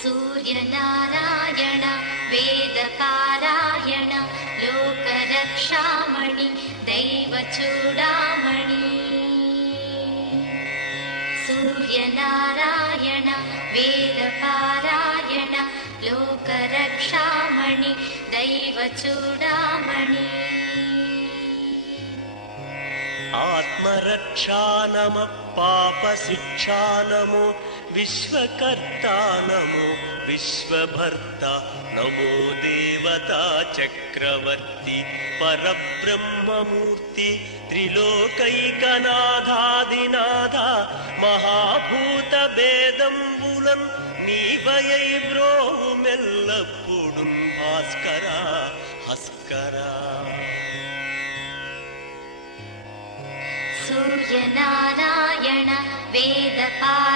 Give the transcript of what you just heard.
सूर्यनारायण वेदपारायण लोकरक्षामणि दैवचूडामणि सूर्यनारायण वेदपारायण लोकरक्षामणि दैवचूडामणि आत्मरक्षा नमः पापशिक्षा नमो विश्वकर्ता नमो विश्वभर्ता नमो देवता चक्रवर्ती परब्रह्ममूर्ति त्रिलोकैकनाथादिनाथा महाभूतभेदम्बुलं नीवयै ब्रोहुमेल्लप्पुडुं भास्करा हस्करा सूर्यनारायण वेदपारायण